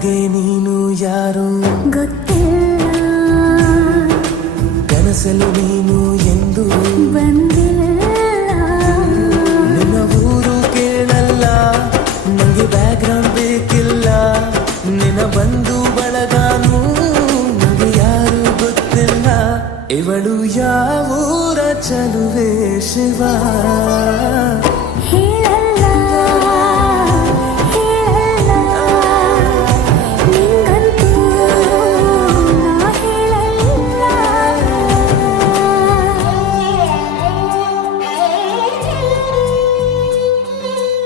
ನನಗೆ ನೀನು ಯಾರು ಗೊತ್ತಿಲ್ಲ, ಕನಸಲು ನೀನು ಎಂದು ಬಂದಿಲ್ಲ. ನಿನ್ನ ಊರು ಕೇಳಲ್ಲ, ನಂಗೆ ಬ್ಯಾಕ್ಗ್ರೌಂಡ್ ಬೇಕಿಲ್ಲ. ನಿನ್ನ ಬಂಧು ಬಳಗಾನು ನಂಗೆ ಯಾರು ಗೊತ್ತಿಲ್ಲ. ಇವಳು ಯಾವೂರ ಚಲುವೆ ಶಿವ.